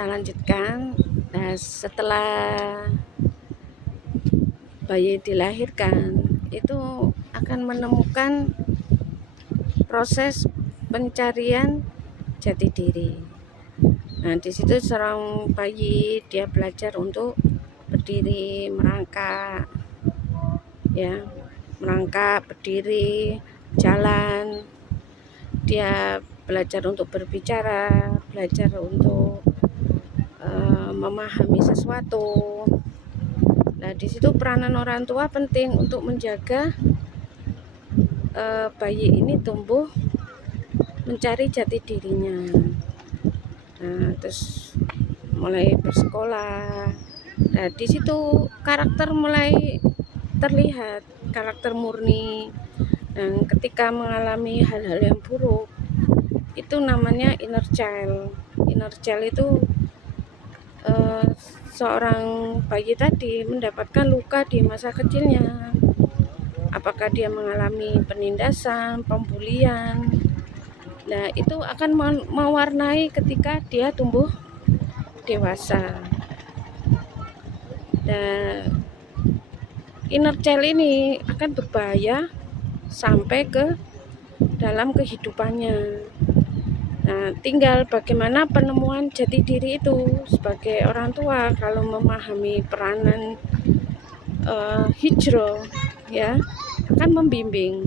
kita lanjutkan. Nah, setelah bayi dilahirkan, itu akan menemukan proses pencarian jati diri. Nah, di situ seorang bayi dia belajar untuk berdiri, merangkak, ya, merangkak, berdiri, jalan. Dia belajar untuk berbicara, belajar untuk memahami sesuatu. Nah, di situ peranan orang tua penting untuk menjaga bayi ini tumbuh mencari jati dirinya. Nah, terus mulai bersekolah. Nah, di situ karakter mulai terlihat, karakter murni. Dan ketika mengalami hal-hal yang buruk, itu namanya inner child. Inner child itu seorang bayi tadi mendapatkan luka di masa kecilnya. Apakah dia mengalami penindasan, pembulian. Nah, itu akan mewarnai ketika dia tumbuh dewasa. Dan inner child ini akan berbahaya sampai ke dalam kehidupannya. Nah, tinggal bagaimana penemuan jati diri itu sebagai orang tua kalau memahami peranan hijrah, ya, akan membimbing,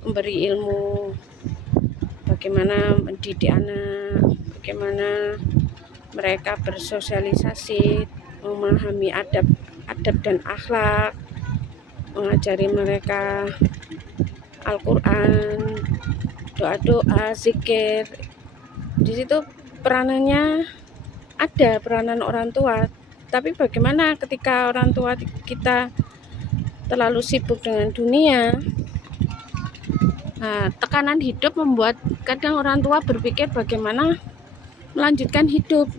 memberi ilmu bagaimana mendidik anak, bagaimana mereka bersosialisasi, memahami adab dan akhlak, mengajari mereka Al-Quran, doa-doa, zikir. Di situ peranannya ada, peranan orang tua. Tapi bagaimana ketika orang tua kita terlalu sibuk dengan dunia? Nah, tekanan hidup membuat kadang orang tua berpikir bagaimana melanjutkan hidup,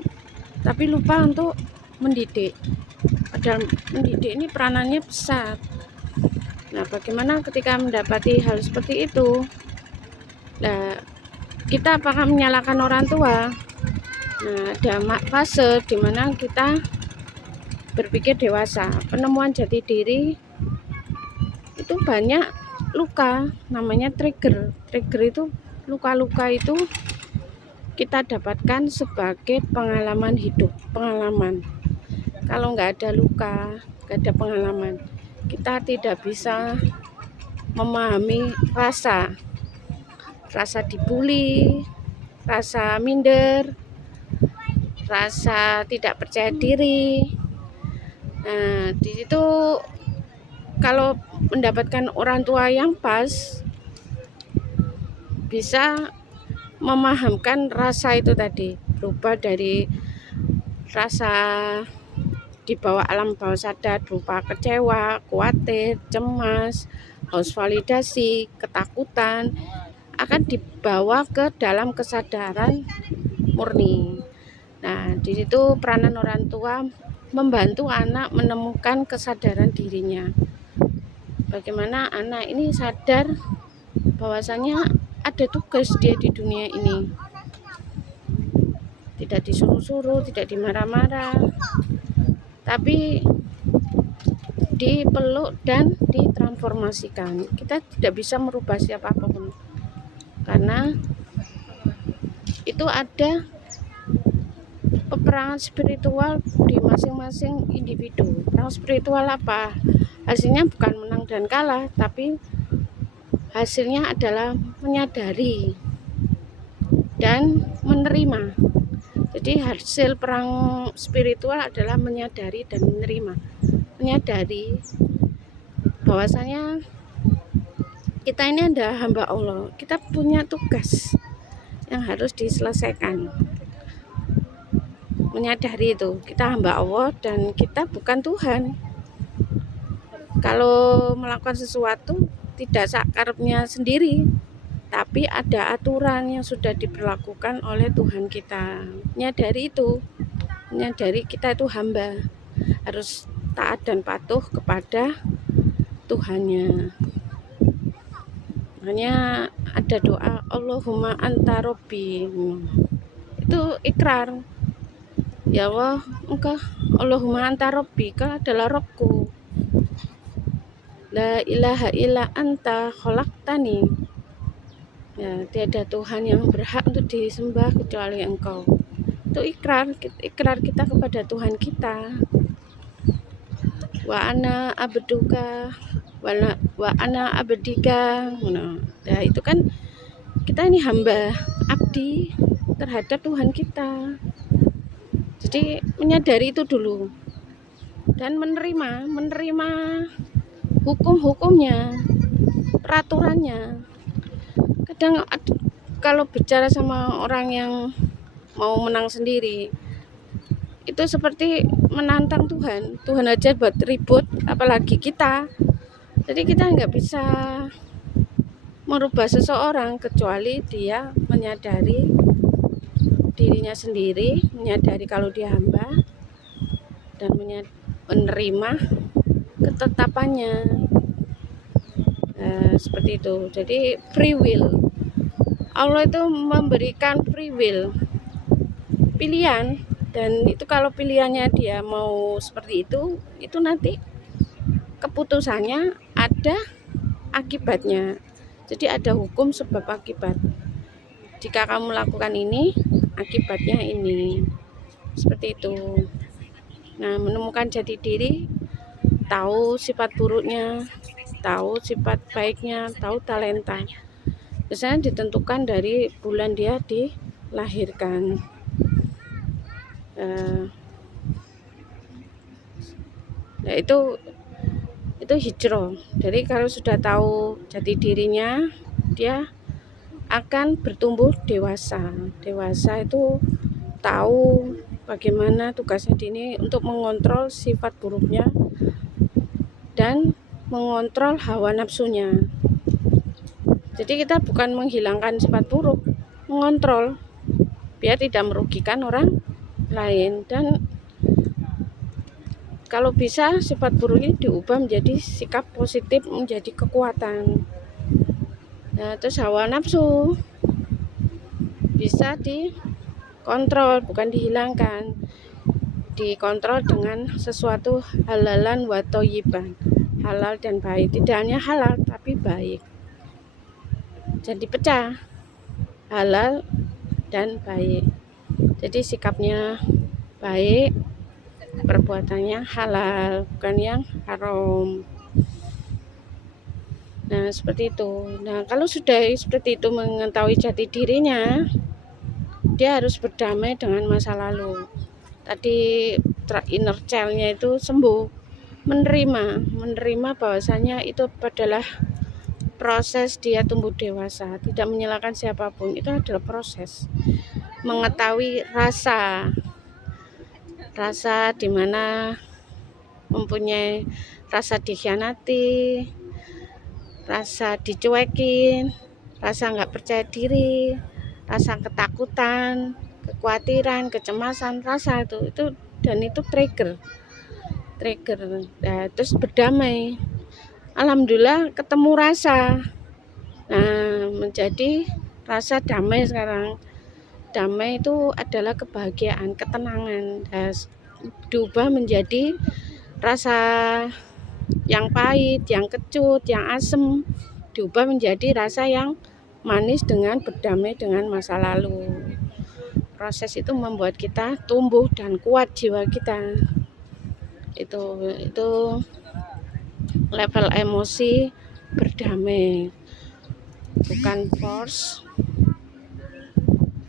tapi lupa untuk mendidik. Padahal mendidik ini peranannya besar. Nah, bagaimana ketika mendapati hal seperti itu? Nah, kita apakah menyalahkan orang tua? Nah, ada fase di mana kita berpikir dewasa. Penemuan jati diri itu banyak luka, namanya trigger. Trigger itu luka-luka itu kita dapatkan sebagai pengalaman hidup, pengalaman. Kalau nggak ada luka, nggak ada pengalaman, kita tidak bisa memahami rasa dibully, rasa minder, rasa tidak percaya diri. Nah, di situ kalau mendapatkan orang tua yang pas, bisa memahamkan rasa itu tadi, berubah dari rasa di bawah alam bawah sadar berupa kecewa, khawatir, cemas, haus validasi, ketakutan, akan dibawa ke dalam kesadaran murni. Nah, di situ peranan orang tua membantu anak menemukan kesadaran dirinya. Bagaimana anak ini sadar bahwasanya ada tugas dia di dunia ini. Tidak disuruh-suruh, tidak dimarah-marah, tapi dipeluk dan ditransformasikan. Kita tidak bisa merubah siapapun, karena itu ada peperangan spiritual di masing-masing individu. Perang spiritual apa? Hasilnya bukan menang dan kalah, tapi hasilnya adalah menyadari dan menerima. Jadi hasil perang spiritual adalah menyadari dan menerima. Menyadari bahwasanya kita ini adalah hamba Allah. Kita punya tugas yang harus diselesaikan. Menyadari itu, kita hamba Allah dan kita bukan Tuhan. Kalau melakukan sesuatu tidak sakarepnya sendiri, tapi ada aturan yang sudah diberlakukan oleh Tuhan kita. Menyadari itu, menyadari kita itu hamba, harus taat dan patuh kepada Tuhannya. Makanya ada doa Allahumma anta robbi, itu ikrar. Ya Allah, engkau Allahumma anta rabbi, kau adalah Robku. La ilaha illa anta khalaqtani. Ya, tiada Tuhan yang berhak untuk disembah kecuali Engkau. Itu ikrar kita kepada Tuhan kita. Wa ana abduka wa ana abdika. Nah, itu kan kita ini hamba, abdi terhadap Tuhan kita. Jadi menyadari itu dulu dan menerima hukum-hukumnya, peraturannya. Kadang kalau bicara sama orang yang mau menang sendiri, itu seperti menantang Tuhan. Tuhan aja buat ribut, apalagi kita. Jadi kita nggak bisa merubah seseorang kecuali dia menyadari dirinya sendiri, menyadari kalau dia hamba, dan menerima ketetapannya. Seperti itu. Jadi free will. Allah itu memberikan free will, pilihan, dan itu kalau pilihannya dia mau seperti itu nanti keputusannya ada akibatnya. Jadi ada hukum sebab akibat. Jika kamu lakukan ini, akibatnya ini. Seperti itu. Nah, menemukan jati diri, tahu sifat buruknya, tahu sifat baiknya, tahu talenta. Biasanya ditentukan dari bulan dia dilahirkan. Nah, itu hijrah. Jadi kalau sudah tahu jati dirinya, dia akan bertumbuh dewasa. Dewasa itu tahu bagaimana tugasnya ini untuk mengontrol sifat buruknya dan mengontrol hawa nafsunya. Jadi kita bukan menghilangkan sifat buruk, mengontrol biar tidak merugikan orang lain. Dan kalau bisa sifat buruk ini diubah menjadi sikap positif, menjadi kekuatan. Nah, terus hawa nafsu bisa dikontrol, bukan dihilangkan. Dikontrol dengan sesuatu halalan wa thayyiban, halal dan baik. Tidak hanya halal tapi baik. Jadi pecah halal dan baik. Jadi sikapnya baik, perbuatannya halal, bukan yang haram. Nah, seperti itu. Nah, kalau sudah seperti itu mengetahui jati dirinya, dia harus berdamai dengan masa lalu. Tadi inner child-nya itu sembuh, menerima bahwasanya itu adalah proses dia tumbuh dewasa, tidak menyalahkan siapapun. Itu adalah proses mengetahui rasa di mana mempunyai rasa dikhianati, rasa dicuekin, rasa nggak percaya diri, rasa ketakutan, kekhawatiran, kecemasan, rasa itu dan itu trigger. Nah, terus berdamai. Alhamdulillah ketemu rasa. Nah, menjadi rasa damai sekarang. Damai itu adalah kebahagiaan, ketenangan. Nah, diubah menjadi rasa yang pahit, yang kecut, yang asem, diubah menjadi rasa yang manis dengan berdamai dengan masa lalu. Proses itu membuat kita tumbuh dan kuat jiwa kita. Itu level emosi berdamai, bukan force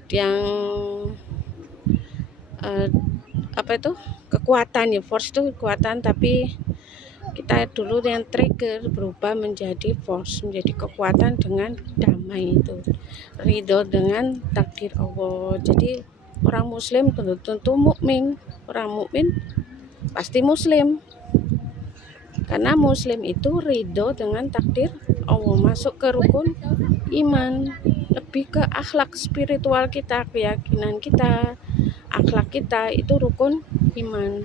yang kekuatan ya. Force itu kekuatan, tapi kita dulu yang trigger berubah menjadi force, menjadi kekuatan dengan damai, itu ridho dengan takdir Allah. Jadi orang muslim tentu mukmin, orang mukmin pasti muslim. Karena muslim itu ridho dengan takdir Allah, masuk ke rukun iman, lebih ke akhlak spiritual kita, keyakinan kita, akhlak kita itu rukun iman.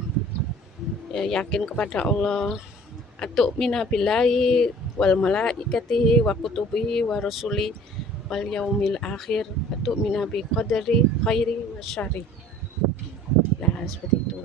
Ya, yakin kepada Allah, atu'mina billahi wal malaikatihi wa kutubihi wa rusuli wal yaumil akhir, atu'mina bi qadari khairi wa syarri. Nah, seperti itu.